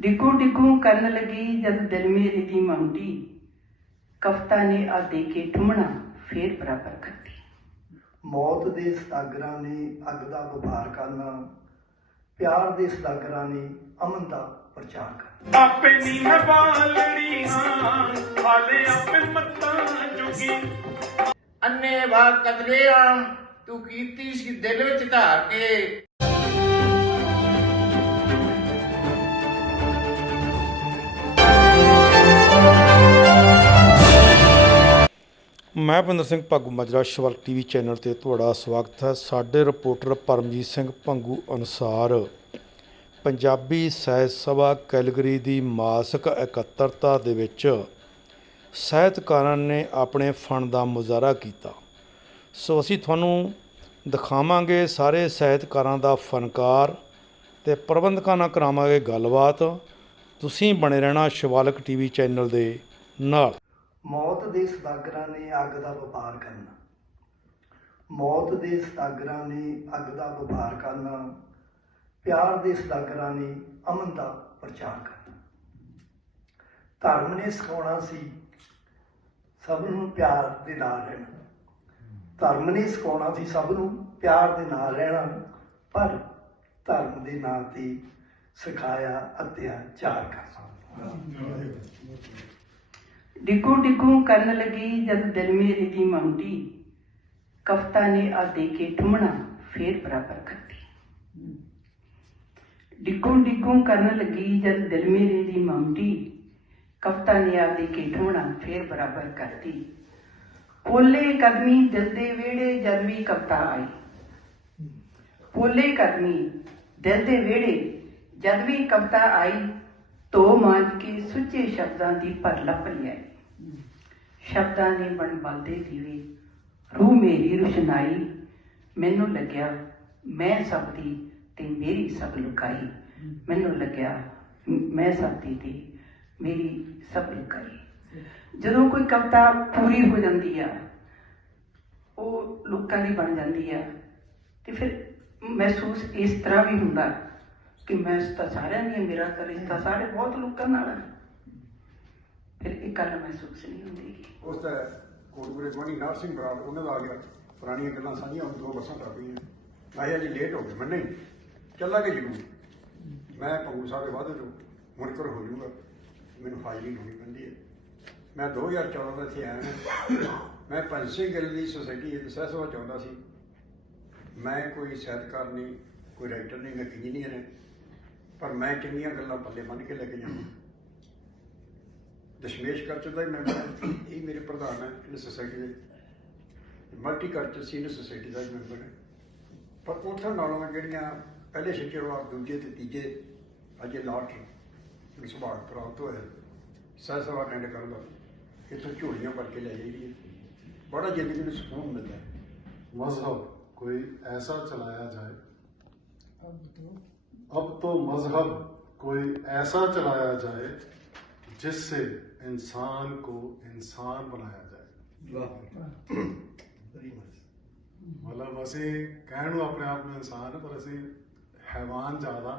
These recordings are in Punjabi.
ਡਿਗੂ ਡਿਗੂ ਕਰਨ ਲੱਗੀ ਜਦ ਦਿਲ ਮੇਰੇ ਦੀ ਮੰਡੀ ਕਫਤਾ ਨੇ ਆ ਦੇ ਕੇ ਠੁਮਣਾ ਫੇਰ ਬਰਾਬਰ ਕਰਦੀ ਮੌਤ ਦੇ ਸਦਾਗਰਾਂ ਨੇ ਅੱਗ ਦਾ ਵਪਾਰ ਕਰਨਾ ਪਿਆਰ ਦੇ ਸਦਾਗਰਾਂ ਨੇ ਅਮਨ ਦਾ ਪ੍ਰਚਾਰ ਕਰਨਾ। ਆਪੇ ਨੀ ਹੈ ਬਾਲੜੀਆਂ ਹਾਲੇ ਆਪੇ ਮੱਤਾਂ ਜੁਗੀ ਅੰਨੇ ਵਾ ਕਦਲੇ ਆਮ ਤੂੰ ਕੀਤੀ ਸੀ ਦਿਲ ਵਿੱਚ ਧਾਰ ਕੇ। ਮੈਂ ਭਿੰਦਰ ਸਿੰਘ ਭਾਗੂ, ਮਜਰਾ ਸ਼ਵਲ ਟੀਵੀ ਚੈਨਲ ਤੇ ਤੁਹਾਡਾ ਸਵਾਗਤ ਹੈ। ਸਾਡੇ ਰਿਪੋਰਟਰ ਪਰਮਜੀਤ ਸਿੰਘ ਭੰਗੂ ਅਨੁਸਾਰ ਪੰਜਾਬੀ ਸਾਹਿਤ ਸਭਾ ਕੈਲਗਰੀ ਦੀ ਮਾਸਿਕ ਇਕੱਤਰਤਾ ਦੇ ਵਿੱਚ ਸਾਹਿਤਕਾਰਾਂ ਨੇ ਆਪਣੇ ਫਣ ਦਾ ਮੁਜ਼ਾਹਰਾ ਕੀਤਾ। ਸੋ ਅਸੀਂ ਤੁਹਾਨੂੰ ਦਿਖਾਵਾਂਗੇ ਸਾਰੇ ਸਾਹਿਤਕਾਰਾਂ ਦਾ ਫਨਕਾਰ ਤੇ ਪ੍ਰਬੰਧਕਾਂ ਨਾਲ ਕਰਾਵਾਂਗੇ ਗੱਲਬਾਤ। ਤੁਸੀਂ ਬਣੇ ਰਹਿਣਾ ਸ਼ਿਵਾਲਕ ਟੀਵੀ ਚੈਨਲ ਦੇ ਨਾਲ। ਮੌਤ ਦੇ ਸਦਾਗਰਾਂ ਨੇ ਅੱਗ ਦਾ ਵਪਾਰ ਕਰਨਾ। ਮੌਤ ਦੇ ਸਦਾਗਰਾਂ ਨੇ ਅੱਗ ਦਾ ਵਪਾਰ ਕਰਨਾ। ਪਿਆਰ ਦੇ ਸਦਾਗਰਾਂ ਨੇ ਅਮਨ ਦਾ ਪ੍ਰਚਾਰ ਕਰਨਾ। ਧਰਮ ਨੇ ਸਿਖਾਉਣਾ ਸੀ, ਸਭ ਨੂੰ ਪਿਆਰ ਦੇ ਨਾਲ ਰਹਿਣਾ। ਧਰਮ ਨੇ ਸਿਖਾਉਣਾ ਸੀ ਸਭ ਨੂੰ ਪਿਆਰ ਦੇ ਨਾਲ ਰਹਿਣਾ, ਪਰ ਧਰਮ ਦੇ ਨਾਂ ਤੇ ਸਿਖਾਇਆ, ਅਤਿਆਚਾਰ ਕਰਨਾ। ਡਿੱਗੂ ਡਿਗੂ ਕਰਨ ਲੱਗੀ ਜਦ ਦਿਲ ਮੇਰੇ ਦੀ ਮੰਡੀ ਕਫਤਾ ਨੇ ਆ ਦੇ ਕੇ ਠੁਮਣਾ ਫੇਰ ਬਰਾਬਰ ਕਰਦੀ। ਡਿਗੂ ਡਿਗੂ ਕਰਨ ਲੱਗੀ ਜਦ ਦਿਲ ਮੇਰੇ ਦੀ ਮੰਡੀ ਕਫਤਾ ਨੇ ਆ ਦੇ ਕੇ ਠੁਮਣਾ ਫੇਰ ਬਰਾਬਰ ਕਰਦੀ। ਪੋਲੇ ਕਦਮੀ ਦਿਲ ਦੇ ਵਿਹੜੇ ਜਦ ਵੀ ਕਵਤਾ ਆਈ। ਪੋਲੇ ਕਦਮੀ ਦਿਲ ਦੇ ਵਿਹੜੇ ਜਦ ਵੀ ਕਵਤਾ ਆਈ। ਧੋ ਮਾਂਜ ਕੇ ਸੁੱਚੇ ਸ਼ਬਦਾਂ ਦੀ ਭਰ ਲੱਭ ਲਿਆਈ। ਸ਼ਬਦਾਂ ਨੇ ਬਣ ਬਲਦੇ ਦੀਵੇ, ਰੂਹ ਮੇਰੀ ਰੁਸ਼ਨਾਈ। ਮੈਨੂੰ ਲੱਗਿਆ ਮੈਂ ਸਭ ਦੀ ਤੇ ਮੇਰੀ ਸਭ ਲੁਕਾਈ। ਮੈਨੂੰ ਲੱਗਿਆ ਮੈਂ ਸਭ ਦੀ ਤੇ ਮੇਰੀ ਸਭ ਲੁਕਾਈ। ਜਦੋਂ ਕੋਈ ਕਵਿਤਾ ਪੂਰੀ ਹੋ ਜਾਂਦੀ ਆ, ਉਹ ਲੋਕਾਂ ਦੀ ਬਣ ਜਾਂਦੀ ਆ, ਤੇ ਫਿਰ ਮਹਿਸੂਸ ਇਸ ਤਰ੍ਹਾਂ ਵੀ ਹੁੰਦਾ ਕਿ ਮੈਂ ਇਸ ਤਾਂ ਸਾਰਿਆਂ ਦੀ ਮੇਰਾ ਤਾਂ ਰਿਸ਼ਤਾ ਸਾਰੇ ਬਹੁਤ ਲੋਕਾਂ ਨਾਲ ਹੈ ਫਿਰ ਇਹ ਗੱਲ ਮਹਿਸੂਸ ਨਹੀਂ ਹੁੰਦੀ ਉਸ ਦਾ ਕੋਟਪੁਰੇ ਗਵਾਂਢੀ ਨਾਰ ਸਿੰਘ ਬਰਾੜ ਉਹਨਾਂ ਦਾ ਆ ਗਿਆ। ਪੁਰਾਣੀਆਂ ਗੱਲਾਂ ਸਾਂਝੀਆਂ ਹੁਣ ਦੋ ਬੱਸਾਂ ਟੱਪ ਗਈਆਂ। ਮੈਂ ਅੱਜ ਲੇਟ ਹੋ ਗਿਆ ਮੈਂ ਨਹੀਂ ਚੱਲਾਂਗੇ ਜ਼ਰੂਰ। ਮੈਂ ਪੰਗੂ ਸਾਹਿਬ ਦੇ ਵਾਅਦੇ ਨੂੰ ਮੁਨਕਰ ਹੋ ਜਾਊਗਾ। ਮੈਨੂੰ ਹਾਜ਼ਰੀ ਹੋਣੀ ਪੈਂਦੀ ਹੈ। ਮੈਂ 2014 ਦਾ ਇੱਥੇ ਆਇਆ ਮੈਂ ਸਿੰਘ ਗਿੱਲ ਦੀ ਸੁਸਾਇਟੀ ਦੇ ਸਹਿਸਵਾ ਚਾਹੁੰਦਾ ਸੀ। ਮੈਂ ਕੋਈ ਸਾਹਿਤਕਾਰ ਨਹੀਂ ਕੋਈ ਰਾਈਟਰ ਨਹੀਂ ਮੈਂ ਇੰਜੀਨੀਅਰ ਹਾਂ। ਪਰ ਮੈਂ ਚੰਗੀਆਂ ਗੱਲਾਂ ਬੱਲੇ ਮੰਨ ਕੇ ਲੈ ਕੇ ਜਾਂਦਾ ਦਸ਼ਮੇਸ਼ ਕਲਚਰ ਦਾ ਮੈਂਬਰ ਇਹ ਮੇਰੇ ਪ੍ਰਧਾਨ ਹੈ ਇਸ ਸੋਸਾਇਟੀ ਦੇ ਮਲਟੀ ਕਲਚਰ ਸੀਨੀਅਰ ਸੋਸਾਇਟੀ ਦਾ ਮੈਂਬਰ ਹੈ। ਪਰ ਉਹਨਾਂ ਨਾਲੋਂ ਜਿਹੜੀਆਂ ਪਹਿਲੇ ਸ਼ੁਰੂਆਤ ਦੂਜੇ ਤੇ ਤੀਜੇ ਅਜੇ ਲਾਟ ਨੂੰ। ਸੁਭਾਗ ਪ੍ਰਾਪਤ ਹੋਇਆ ਸਹਿ ਸਭਾ ਅਟੈਂਡ ਕਰਦਾ। ਇੱਥੋਂ ਝੋਲੀਆਂ ਭਰ ਕੇ ਲੈ ਜਾਈਏ ਬੜਾ ਜ਼ਿੰਦਗੀ ਨੂੰ ਸਕੂਨ ਮਿਲਦਾ ਮਜ਼ਹਬ ਕੋਈ ਐਸਾ ਚਲਾਇਆ ਜਾਏ? अब तो मजहब कोई ऐसा चलाया जाए जिससे इंसान को इंसान बनाया जाए ਮਤਲਬ ਅਸੀਂ ਕਹਿਣ ਨੂੰ ਆਪਣੇ ਆਪ ਨੂੰ ਇਨਸਾਨ ਹਾਂ, ਪਰ ਅਸੀਂ ਹੈਵਾਨ ਜ਼ਿਆਦਾ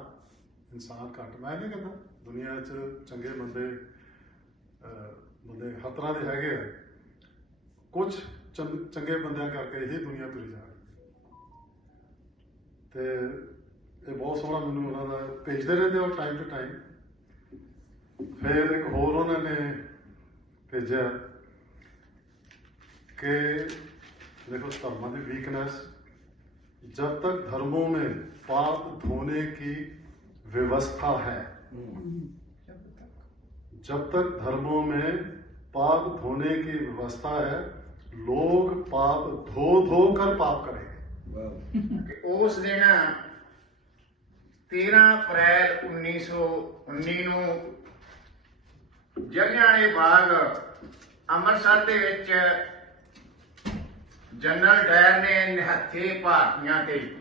ਇਨਸਾਨ ਘੱਟ ਮੈਂ ਨਹੀਂ ਕਹਿੰਦਾ ਦੁਨੀਆ 'ਚ ਚੰਗੇ ਬੰਦੇ ਅਹ, ਬੰਦੇ ਹਰ ਤਰ੍ਹਾਂ ਦੇ ਹੈਗੇ ਆ ਕੁਝ ਚੰਗੇ ਬੰਦਿਆਂ ਕਰਕੇ ਹੀ ਦੁਨੀਆ ਤੁਰੀ ਜਾ ਰਹੀ ਹੈ ਤੇ ਇਹ ਬਹੁਤ ਸੋਹਣਾ ਮੈਨੂੰ ਉਹਨਾਂ ਦਾ ਭੇਜਦੇ ਰਹਿੰਦੇ ਉਹ ਟਾਈਮ ਟੂ ਟਾਈਮ ਫਿਰ ਇੱਕ ਹੋਰ ਉਹਨਾਂ ਨੇ ਭੇਜਿਆ कि देखो धर्म की वीकनेस जब तक धर्मों में पाप धोने की व्यवस्था है जब तक धर्मों में पाप धोने की व्यवस्था है लोग पाप धो धो कर पाप करेंगे ਕਿ ਉਸ ਦਿਨ 13 ਅਪ੍ਰੈਲ 1919 ਨੂੰ ਜਲਿਆਂਵਾਲੇ ਬਾਗ ਅੰਮ੍ਰਿਤਸਰ ਦੇ ਵਿੱਚ ਜਨਰਲ ਡਾਇਰ ਨੇ ਨਿਹੱਥੇ ਭਾਰਤੀਆਂ ਤੇ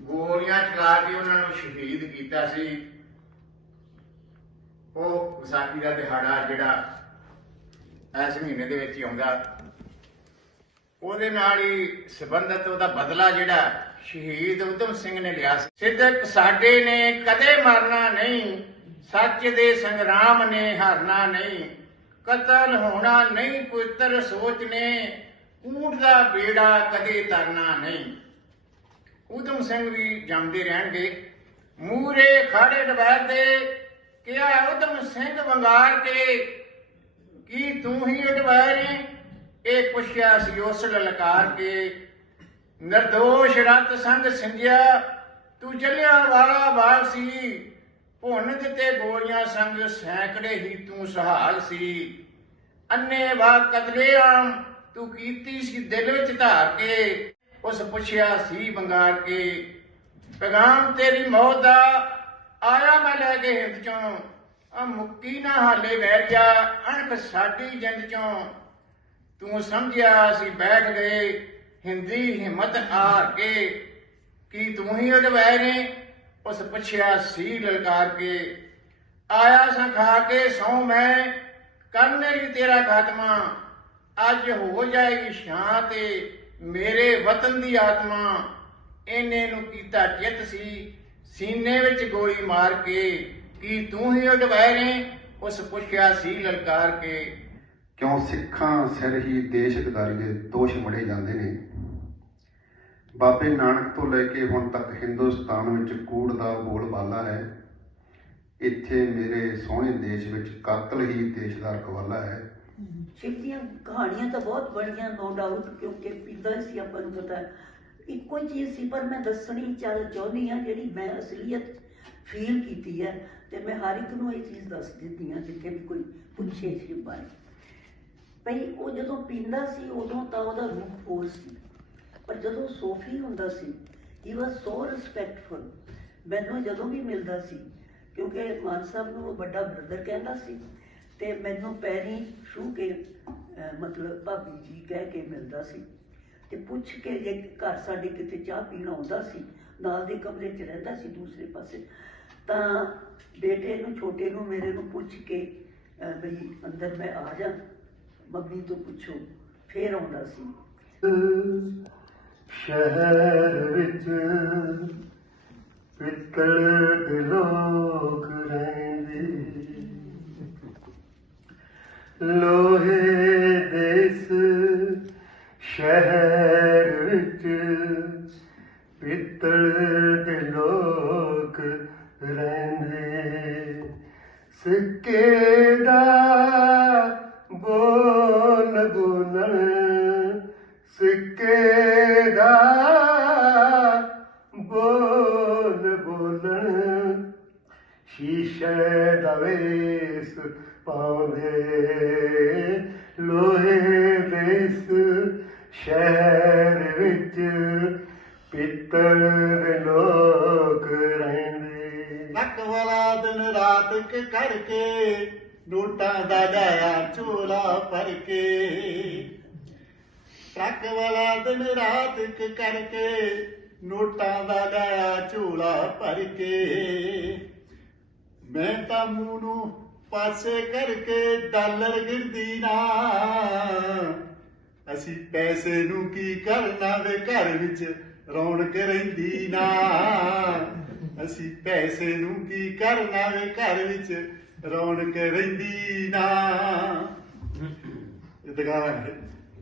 ਗੋਲੀਆਂ ਚਲਾ ਕੇ ਉਹਨਾਂ ਨੂੰ ਸ਼ਹੀਦ ਕੀਤਾ ਸੀ। ਉਹ ਵਿਸਾਖੀ ਦਾ ਦਿਹਾੜਾ ਜਿਹੜਾ ਇਸ ਮਹੀਨੇ ਦੇ ਵਿੱਚ ਹੀ ਆਉਂਦਾ। ਉਹਦੇ ਨਾਲ ਹੀ ਸੰਬੰਧਤ ਉਹਦਾ ਬਦਲਾ ਜਿਹੜਾ ਸ਼ਹੀਦ ਉਦਮ ਸਿੰਘ ਨੇ ਲਿਆ ਸੀ। ਸਿੱਧਕ ਸਾਡੇ ਨੇ ਕਦੇ ਮਰਨਾ ਨਹੀਂ, ਸੱਚ ਦੇ ਸੰਗਰਾਮ ਨੇ ਹਾਰਨਾ ਨਹੀਂ। ਕਤਲ ਹੋਣਾ ਨਹੀਂ ਪੁੱਤਰ ਸੋਚ ਨੇ, ਊਂਟ ਦਾ ਬੇੜਾ ਕਦੇ ਤਰਨਾ ਨਹੀਂ। ਊਧਮ ਸਿੰਘ ਵੀ ਜੰਮਦੇ ਰਹਿਣਗੇ। ਮੂਰੇ ਖਾੜੇ ਡਬੈਰ ਦੇ, ਕਿਹਾ ਊਧਮ ਸਿੰਘ ਵੰਗਾਰ ਕੇ, ਕੀ ਤੂੰ ਹੀ ਅਡਵਾਇਰ ਏ? ਇਹ ਪੁੱਛਿਆ ਸੀ ਉਸ ਲਲਕਾਰ ਕੇ ਨਿਰਦੋਸ਼ ਰਤ ਸੰਗ ਸਿੰਧਿਆ ਤੂੰ ਜਲਿਆ ਵਾਲਾ ਬਾਗ ਸੀ, ਭੁੰਨ ਦਿੱਤੇ ਗੋਲੀਆਂ ਸੰਗ ਸੈਂਕੜੇ ਹੀ ਤੂੰ ਸਹਾਲ ਸੀ। ਅੰਨੇ ਵਾ ਕਤਲੇ ਆਮ, ਤੂੰ ਕੀਤੀ ਸੀ ਦਿਲ ਵਿੱਚ ਧਾਰ ਕੇ, ਉਸ ਪੁੱਛਿਆ ਸੀ ਬੰਗਾਰ ਕੇ ਪੈਗਾਮ ਤੇਰੀ ਮੌਤ ਦਾ ਆਇਆ ਮੈਂ ਲੈ ਕੇ ਹਿੰਦ ਚੋਂ, ਆ ਮੁੱਕੀ ਨਾ ਹਾਲੇ ਵੈਰ ਗਿਆ, ਅਣਖ ਸਾਡੀ ਜਿੰਦ ਚੋਂ। ਤੂੰ ਸਮਝਿਆ ਸੀ ਬੈਠ ਗਏ ਹਿੰਦੀ ਹਿੰਮਤ ਹਾਰ ਕੇ ਕੀ ਤੂੰ ਹੀ ਅਡਵੈ ਨੇ? ਉਸ ਪੁੱਛਿਆ ਸੀ ਲਲਕਾਰ ਕੇ, ਆਇਆ ਸਾਂ ਕੇ ਸੌ ਮੈਂ, ਕਰਨੇ ਲਈ ਤੇਰਾ ਖਾਤਮਾ, ਅੱਜ ਹੋ ਜਾਏਗੀ ਸ਼ਾਂ ਤੇ ਮੇਰੇ ਵਤਨ ਦੀ ਆਤਮਾ। ਇਹਨੇ ਨੂੰ ਕੀਤਾ ਚਿੱਤ ਸੀ, ਸੀਨੇ ਵਿੱਚ ਗੋਲੀ ਮਾਰ ਕੇ, ਕੀ ਤੂੰ ਹੀ ਅਡਵੈ ਨੇ? ਉਸ ਪੁੱਛਿਆ ਸੀ ਲਲਕਾਰ ਕੇ, ਕਿਉਂ ਸਿੱਖਾਂ ਸਿਰ ਹੀ ਦੇਸ਼ਗਦਾਰੀ ਦੇ ਦੋਸ਼ ਮੜੇ ਜਾਂਦੇ ਨੇ? ਬਾਬੇ ਨਾਨਕ ਤੋਂ ਲੈ ਕੇ ਹੁਣ ਤੱਕ ਹਿੰਦੁਸਤਾਨ ਵਿੱਚ ਕੂੜ ਦਾ ਬੋਲਬਾਲਾ ਹੈ। ਇੱਥੇ ਮੇਰੇ ਸੋਹਣੇ ਦੇਸ਼ ਵਿੱਚ ਕਾਤਲ ਹੀ ਦੇਸ਼ ਦਾ ਰਖਵਾਲਾ ਹੈ। ਸ਼ਿਵ ਕਹਾਣੀਆਂ ਤਾਂ ਬਹੁਤ ਬਣੀਆਂ ਨੋ ਡਾਊਟ ਕਿਉਂਕਿ ਪਿੰਦਾ ਸੀ ਆਪਾਂ ਨੂੰ ਪਤਾ। ਇੱਕੋ ਹੀ ਚੀਜ਼ ਸੀ, ਪਰ ਮੈਂ ਦੱਸਣੀ ਚਾਹੁੰਦੀ ਹਾਂ, ਜਿਹੜੀ ਮੈਂ ਅਸਲੀਅਤ ਫੀਲ ਕੀਤੀ ਹੈ, ਤੇ ਮੈਂ ਹਰ ਇੱਕ ਨੂੰ ਇਹ ਚੀਜ਼ ਦੱਸ ਦਿੱਤੀ ਆ ਜਿੱਥੇ ਵੀ ਕੋਈ ਪੁੱਛੇ ਸ਼ਿਵ ਬਾਰੇ। ਭਈ ਉਹ ਜਦੋਂ ਪੀਂਦਾ ਸੀ, ਉਦੋਂ ਤਾਂ ਉਹਦਾ ਰੂਪ ਹੋਰ ਸੀ। ਪਰ ਜਦੋਂ ਸੋਫੀ ਹੁੰਦਾ ਸੀ ਹੀ ਵਾਸ ਸੋ ਰਿਸਪੈਕਟਫੁਲ ਮੈਨੂੰ ਜਦੋਂ ਵੀ ਮਿਲਦਾ ਸੀ, ਕਿਉਂਕਿ ਮਾਨ ਸਾਹਿਬ ਨੂੰ ਉਹ ਵੱਡਾ ਬ੍ਰਦਰ ਕਹਿੰਦਾ ਸੀ, ਤੇ ਮੈਨੂੰ ਪੈਰੀ ਛੂ ਕੇ ਮਤਲਬ ਭਾਬੀ ਜੀ ਕਹਿ ਕੇ ਮਿਲਦਾ ਸੀ, ਤੇ ਪੁੱਛ ਕੇ ਜੇ ਘਰ ਸਾਡੇ ਕਿਤੇ ਚਾਹ ਪੀਣ ਆਉਂਦਾ ਸੀ, ਨਾਲ ਦੇ ਕਮਰੇ 'ਚ ਰਹਿੰਦਾ ਸੀ ਦੂਸਰੇ ਪਾਸੇ, ਤਾਂ ਬੇਟੇ ਨੂੰ, ਛੋਟੇ ਨੂੰ, ਮੇਰੇ ਨੂੰ ਪੁੱਛ ਕੇ ਬਈ ਅੰਦਰ ਮੈਂ ਆ ਜਾ, ਮੰਮੀ ਤੋਂ ਪੁੱਛੋ, ਫੇਰ ਆਉਂਦਾ ਸੀ। ਸ਼ਹਿਰ ਵਿੱਚ ਪਿੱਤਲ ਦੇ ਲੋਕ ਰਹਿੰਦੇ। ਲੋਹੇ ਦੇਸ ਸ਼ਹਿਰ ਵਿੱਚ ਪਿੱਤਲ ਦੇ ਲੋਕ ਦੇ ਲੋਕ ਰਹਿੰਦੇ। ਨੱਕ ਵਾਲਾ ਦਿਨ ਰਾਤ ਇੱਕ ਕਰਕੇ ਨੋਟਾਂ ਦਾ ਜਾਇਆ ਝੋਲਾ ਭਰ ਕੇ। ਟਰੱਕ ਵਾਲਾ ਦਿਨ ਰਾਤ ਇੱਕ ਕਰਕੇ, ਨੋਟਾਂ ਦਾ ਜਾਇਆ ਝੋਲਾ ਭਰ ਕੇ। ਮੈਂ ਤਾਂ ਮੂੰਹ ਨੂੰ ਪਾਸੇ ਕਰਕੇ ਡਾਲਰ ਗਿਰਦੀ ਨਾ। ਅਸੀਂ ਪੈਸੇ ਨੂੰ ਕੀ ਕਰਨਾ ਵੇ ਘਰ ਵਿੱਚ? ਰੌਣਕ ਰਹਿੰਦੀ ਨਾ। ਅਸੀਂ ਪੈਸੇ ਨੂੰ ਕੀ ਕਰਨਾ ਵੇ ਘਰ ਵਿੱਚ? ਰੌਣਕ ਰਹਿੰਦੀ ਨਾ। ਇਹ ਦਗਾਵਾ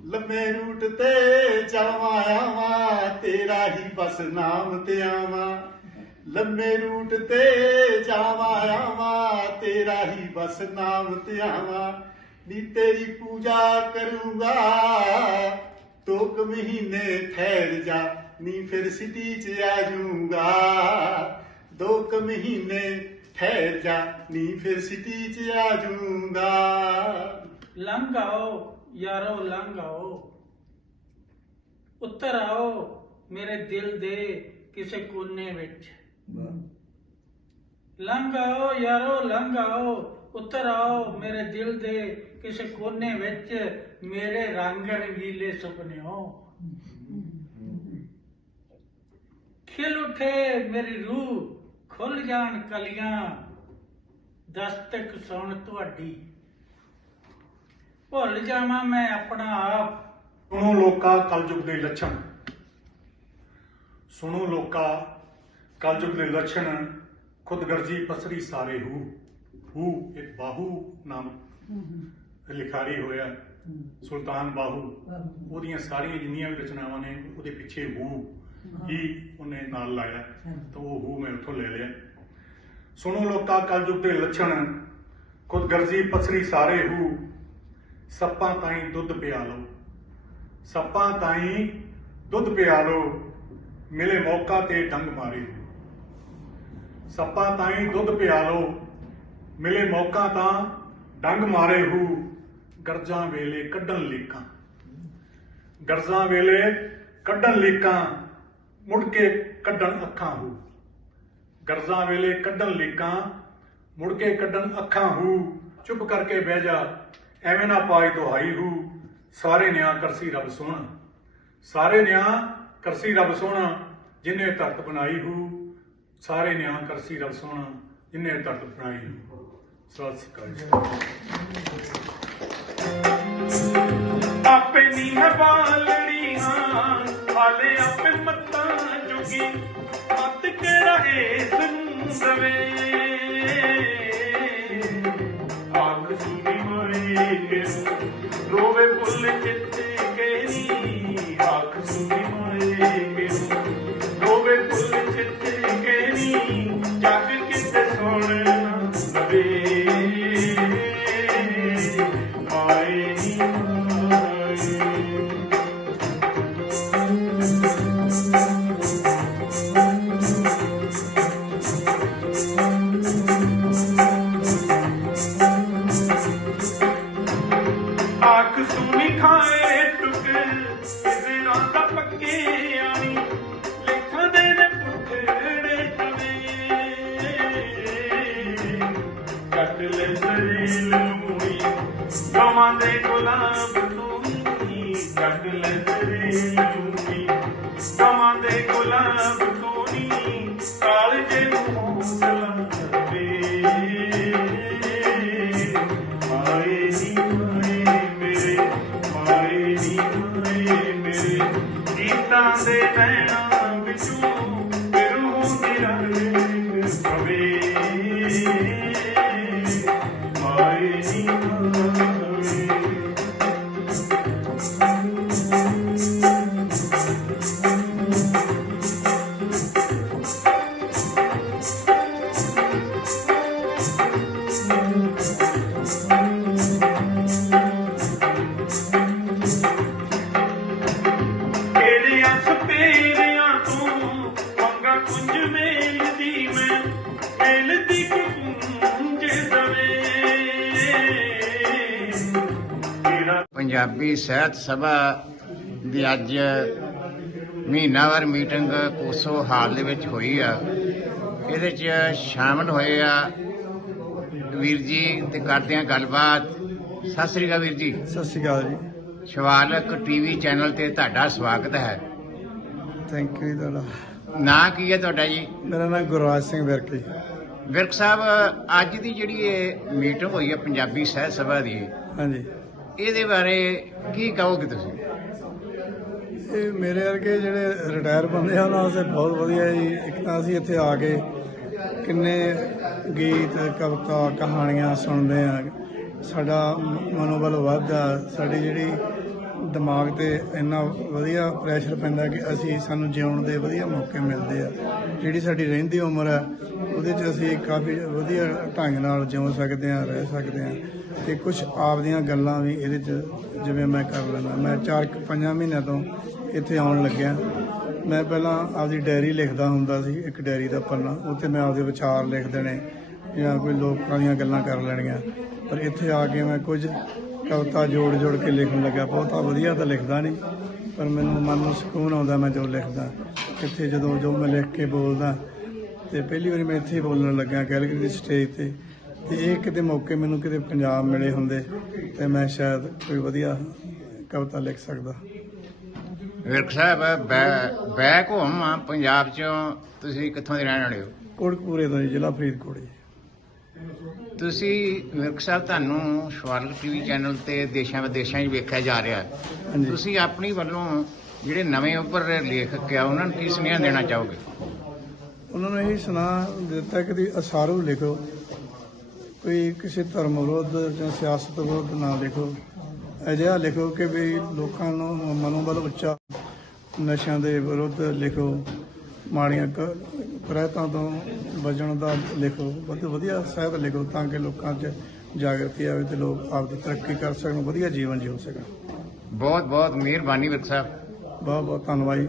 ਲੰਮੇ ਰੂਟ ਤੇ ਜਾਵਾਂ ਆਵਾਂ, ਤੇਰਾ ਹੀ ਬਸ ਨਾਮ ਤੇ ਆਵਾਂ। ਲੰਮੇ ਰੂਟ ਤੇ ਜਾਵਾਂ ਆਵਾਂ, ਤੇਰਾ ਹੀ ਬਸ ਨਾਮ ਤੇ ਆਵਾਂ। ਨੀ ਤੇਰੀ ਪੂਜਾ ਕਰੂੰਗਾ ਦੋ ਕੁ ਮਹੀਨੇ ਠਹਿਰ ਜਾ, ਨੀ ਫਿਰ ਸਿਟੀ ਚ ਆ ਜਾਊਂਗਾ ਦੋ ਕੁ ਮਹੀਨੇ ਠਹਿਰ ਜਾ, ਨੀ ਫਿਰ ਸਿਟੀ ਚ ਆ ਜਾਊਂਗਾ ਲੰਘ ਆਓ, ਯਾਰੋ, ਲੰਘ ਆਓ। ਉੱਤਰ ਆਓ, ਮੇਰੇ ਦਿਲ ਦੇ ਕਿਸੇ ਕੋਨੇ ਵਿੱਚ। ਲੰਘ ਆਓ, ਯਾਰੋ, ਲੰਘ ਆਓ। ਉੱਤਰ ਆਓ, ਮੇਰੇ ਦਿਲ ਦੇ ਕਿਸੇ ਕੋਨੇ ਵਿੱਚ। ਮੇਰੇ ਰੰਗ ਰੰਗੀਲੇ ਸੁਪਨਿਓ। ਖਿਲ ਉਠੇ ਮੇਰੀ ਰੂਹ, ਖੁੱਲ ਜਾਣ ਕਲੀਆਂ, ਦਸਤਕ ਸੁਣ ਤੁਹਾਡੀ। ਭੁੱਲ ਜਾਵਾਂ ਮੈਂ ਆਪਣਾ ਆਪ। ਸੁਣੋ ਲੋਕਾ, ਕਲਯੁਗ ਦੇ ਲੱਛਣ। ਸੁਣੋ ਲੋਕਾ, ਕਲਯੁਗ ਦੇ ਲੱਛਣ, ਖੁਦਗਰਜੀ ਪਸਰੀ ਸਾਰੇ ਹੂ। ਹੂ ਇੱਕ ਬਾਹੂ ਨਾਮ ਲਿਖਾਰੀ ਹੋਇਆ। ਸੁਲਤਾਨ ਬਾਹੂ ਉਹਦੀਆਂ ਸਾਰੀਆਂ ਜਿੰਨੀਆਂ ਵੀ ਰਚਨਾਵਾਂ ਨੇ ਉਹਦੇ ਪਿੱਛੇ ਹੂ ਹੀ। ਉਹਨੇ ਨਾਲ ਲਾਇਆ ਤਾਂ ਉਹ ਹੂ ਮੈਂ ਉੱਥੋਂ ਲੈ ਲਿਆ। ਸੁਣੋ ਲੋਕਾ ਕਲਯੁਗ ਦੇ ਲੱਛਣ ਖੁਦ ਗਰਜੀ ਪਸਰੀ ਸਾਰੇ ਹੂ। ਸੱਪਾਂ ਤਾਈਂ ਦੁੱਧ ਪਿਆ ਲਓ ਸੱਪਾਂ ਤਾਈਂ ਦੁੱਧ ਪਿਆ ਲਓ ਮਿਲੇ ਮੌਕਾ ਤੇ ਡੰਗ ਮਾਰੇ। ਸੱਪਾਂ ਤਾਈਂ ਦੁੱਧ ਪਿਆ ਲਓ ਮਿਲੇ ਮੌਕਾ ਤਾਂ ਡੰਗ ਮਾਰੇ ਹੂ। ਗਰਜਾਂ ਵੇਲੇ ਕੱਢਣ ਲੀਕਾਂ। ਗਰਜਾਂ ਵੇਲੇ ਕੱਢਣ ਲੀਕਾਂ, ਮੁੜ ਕੇ ਕੱਢਣ ਅੱਖਾਂ ਹੂ। ਗਰਜਾਂ ਵੇਲੇ ਕੱਢਣ ਲੀਕਾਂ, ਮੁੜ ਕੇ ਕੱਢਣ ਅੱਖਾਂ ਹੂ। ਚੁੱਪ ਕਰਕੇ ਬਹਿ ਜਾ, ਐਵੇਂ ਨਾ ਪਾਈ ਦੁਹਾਈ ਹੂ। ਸਾਰੇ ਨਿਆਂ ਕਰਸੀ ਰੱਬ ਸੋਹਣਾ। ਸਾਰੇ ਨਿਆਂ ਕਰਸੀ ਰੱਬ ਸੋਹਣਾ, ਜਿਨੇ ਧਰਤ ਬਣਾਈ ਹੂ। ਸਾਰੇ ਨਿਆਂ ਕਰਸੀ ਰੱਬ ਸੋਹਣਾ, ਜਿਨੇ ਧਰਤ ਬਣਾਈ ਹੂ। ਸਤਿ ਸ਼੍ਰੀ ਅਕਾਲ ਹਾਲੇ ਆਪੇ ਮੱਤਾਂ ਜੁਗੀ, ਮੱਤ ਕਿਹੜਾ ਏਸ ਨੂੰ ਆਖ ਸੁਣੀ ਮੋਏ ਕੇ ਰੋਵੇ ਭੁੱਲ ਚਿੱਤ ਕੇਰੀ ਆਖ ਸੁਣੀ ਮੋਏ। ਕੇ ਰੋਵੇ ਭੁੱਲ ਚਿੱਤ ਕੇਰੀ ਜਗ ਕਿਤੇ ਸੁਣ ਨਾ ਲਵੇ। ਆਏ ਜ਼ਰੀਲ ਲੂਣੀ ਗਵਾਂ ਦੇ ਗੁਲਾਬ ਤੂੰ ਕੱਟ ਲੈ ਜ਼ਰੀਲ ਲੂਣੀ ਗਵਾਂ ਦੇ ਗੁਲਾਬ ਤੂੰ ਕਾਲਜੇ ਨੂੰ ਹੌਸਲਾ ਪੰਜਾਬੀ ਸਾਹਿਤ ਸਭਾ ਦੀ ਅੱਜ ਮਹੀਨਾਵਾਰ ਮੀਟਿੰਗ ਕੋਸੋ ਹਾਲ ਦੇ ਵਿੱਚ ਹੋਈ ਆ। ਇਹਦੇ 'ਚ ਸ਼ਾਮਲ ਹੋਏ ਆ ਵੀਰ ਜੀ ਤੇ ਕਰਦੇ ਆ ਗੱਲਬਾਤ। ਸਤਿ ਸ੍ਰੀ ਅਕਾਲ ਵੀਰ ਜੀ। ਸਤਿ ਸ਼੍ਰੀ ਅਕਾਲ ਜੀ। ਸ਼ਿਵਾਲਕ ਟੀਵੀ ਚੈਨਲ ਤੇ ਤੁਹਾਡਾ ਸਵਾਗਤ ਹੈ। ਥੈਂਕ ਯੂ ਤੁਹਾਡਾ। ਨਾਂ ਕੀ ਹੈ ਤੁਹਾਡਾ ਜੀ? ਮੇਰਾ ਨਾਮ ਗੁਰਰਾਜ ਸਿੰਘ ਵਿਰਕੀ। ਵਿਰਕ ਸਾਹਿਬ ਅੱਜ ਦੀ ਜਿਹੜੀ ਇਹ ਮੀਟਿੰਗ ਹੋਈ ਹੈ ਪੰਜਾਬੀ ਸਾਹਿਤ ਸਭਾ ਦੀ ਹਾਂਜੀ। ਇਹਦੇ ਬਾਰੇ ਕੀ ਕਹੋਗੇ ਤੁਸੀਂ? ਇਹ ਮੇਰੇ ਵਰਗੇ ਜਿਹੜੇ ਰਿਟਾਇਰ ਬੰਦੇ ਆ, ਉਹਨਾਂ ਵਾਸਤੇ ਬਹੁਤ ਵਧੀਆ ਜੀ। ਇੱਕ ਤਾਂ ਅਸੀਂ ਇੱਥੇ ਆ ਕੇ ਕਿੰਨੇ ਗੀਤ, ਕਵਿਤਾ, ਕਹਾਣੀਆਂ ਸੁਣਦੇ ਆ। ਸਾਡਾ ਮਨੋਬਲ ਵੱਧਦਾ ਸਾਡੀ ਜਿਹੜੀ ਦਿਮਾਗ ਤੇ ਇੰਨਾ ਵਧੀਆ ਪ੍ਰੈਸ਼ਰ ਪੈਂਦਾ ਕਿ ਅਸੀਂ ਸਾਨੂੰ ਜਿਉਣ ਦੇ ਵਧੀਆ ਮੌਕੇ ਮਿਲਦੇ ਆ। ਜਿਹੜੀ ਸਾਡੀ ਰਹਿੰਦੀ ਉਮਰ ਹੈ ਉਹਦੇ 'ਚ ਅਸੀਂ ਕਾਫੀ ਵਧੀਆ ਢੰਗ ਨਾਲ ਜਿਉ ਸਕਦੇ ਹਾਂ, ਰਹਿ ਸਕਦੇ ਹਾਂ ਤੇ ਕੁਝ ਆਪਦੀਆਂ ਗੱਲਾਂ ਵੀ ਇਹਦੇ 'ਚ ਜਿਵੇਂ ਮੈਂ ਕਰ ਲੈਂਦਾ। ਮੈਂ ਚਾਰ ਕੁ- ਪੰਜਾਂ ਮਹੀਨਿਆਂ ਤੋਂ ਇੱਥੇ ਆਉਣ ਲੱਗਿਆ। ਮੈਂ ਪਹਿਲਾਂ ਆਪਦੀ ਡਾਇਰੀ ਲਿਖਦਾ ਹੁੰਦਾ ਸੀ, ਇੱਕ ਡਾਇਰੀ ਦਾ ਪੰਨਾ ਉੱਤੇ ਮੈਂ ਆਪਦੇ ਵਿਚਾਰ ਲਿਖ ਦੇਣੇ ਜਾਂ ਕੋਈ ਲੋਕਾਂ ਦੀਆਂ ਗੱਲਾਂ ਕਰ ਲੈਣੀਆਂ। ਪਰ ਇੱਥੇ ਆ ਕੇ ਮੈਂ ਕੁਝ ਕਵਿਤਾ ਜੋੜ ਜੋੜ ਕੇ ਲਿਖਣ ਲੱਗਾ ਬਹੁਤਾ ਵਧੀਆ ਤਾਂ ਲਿਖਦਾ ਨਹੀਂ, ਪਰ ਮੈਨੂੰ ਮਨ ਨੂੰ ਸਕੂਨ ਆਉਂਦਾ ਮੈਂ ਜੋ ਲਿਖਦਾ। ਇੱਥੇ ਜਦੋਂ ਜੋ ਮੈਂ ਲਿਖ ਕੇ ਬੋਲਦਾ ਤੇ ਪਹਿਲੀ ਵਾਰੀ ਮੈਂ ਇੱਥੇ ਬੋਲਣ ਲੱਗਾ ਕੈਲਗਰੀ ਦੀ ਸਟੇਜ ਤੇ। ਤੇ ਇਹ ਕਿਤੇ ਮੌਕੇ ਮੈਨੂੰ ਕਿਤੇ ਪੰਜਾਬ ਮਿਲੇ ਹੁੰਦੇ ਤੇ ਮੈਂ ਸ਼ਾਇਦ ਕੋਈ ਵਧੀਆ ਕਵਿਤਾ ਲਿਖ ਸਕਦਾ। ਵਿਰਕ ਸਾਹਿਬ ਬੈ- ਬੈਕ ਹੋਮ ਆ ਪੰਜਾਬ ਚੋਂ ਤੁਸੀਂ ਕਿੱਥੋਂ ਦੇ ਰਹਿਣ ਵਾਲੇ ਹੋ? ਕੋਟਕਪੂਰੇ ਤੋਂ ਜ਼ਿਲ੍ਹਾ ਫਰੀਦਕੋਟ ਜੀ। ਤੁਸੀਂ ਵਿਰਕ ਸਾਹਿਬ ਤੁਹਾਨੂੰ ਸ਼ਵਾਲਕ ਟੀਵੀ ਚੈਨਲ ਤੇ ਦੇਸ਼ਾਂ ਵਿਦੇਸ਼ਾਂ 'ਚ ਵੇਖਿਆ ਜਾ ਰਿਹਾ ਤੁਸੀਂ ਆਪਣੀ ਵੱਲੋਂ ਜਿਹੜੇ ਨਵੇਂ ਉੱਪਰ ਲੇਖਕ ਆ ਉਹਨਾਂ ਨੂੰ ਕੀ ਸੁਨੇਹਾ ਦੇਣਾ ਚਾਹੋਗੇ? ਉਹਨਾਂ ਨੂੰ ਇਹੀ ਸੁਣਾ ਦਿੱਤਾ ਕਿ ਤੁਸੀਂ ਅਸਾਰੂ ਲਿਖੋ ਕੋਈ ਕਿਸੇ ਧਰਮ ਵਿਰੁੱਧ ਜਾਂ ਸਿਆਸਤ ਵਿਰੁੱਧ ਨਾ ਲਿਖੋ। ਅਜਿਹਾ ਲਿਖੋ ਕਿ ਵੀ ਲੋਕਾਂ ਨੂੰ ਮਨੋਬਲ ਉੱਚਾ ਨਸ਼ਿਆਂ ਦੇ ਵਿਰੁੱਧ ਲਿਖੋ ਮਾੜੀਆਂ ਕ- ਕੁਰੀਤਾਂ ਤੋਂ ਬਚਣ ਦਾ ਲਿਖੋ। ਵੱਧ ਵਧੀਆ ਸਾਹਿਤ ਲਿਖੋ ਤਾਂ ਕਿ ਲੋਕਾਂ 'ਚ ਜਾਗਰਤੀ ਆਵੇ ਤੇ ਲੋਕ ਆਪਦੀ ਤਰੱਕੀ ਕਰ ਸਕਣ ਵਧੀਆ ਜੀਵਨ ਜਿਉ ਸਕਣ। ਬਹੁਤ ਬਹੁਤ ਮਿਹਰਬਾਨੀ ਵਿਰਕ ਸਾਹਿਬ। ਬਹੁਤ ਬਹੁਤ ਧੰਨਵਾਦ ਜੀ।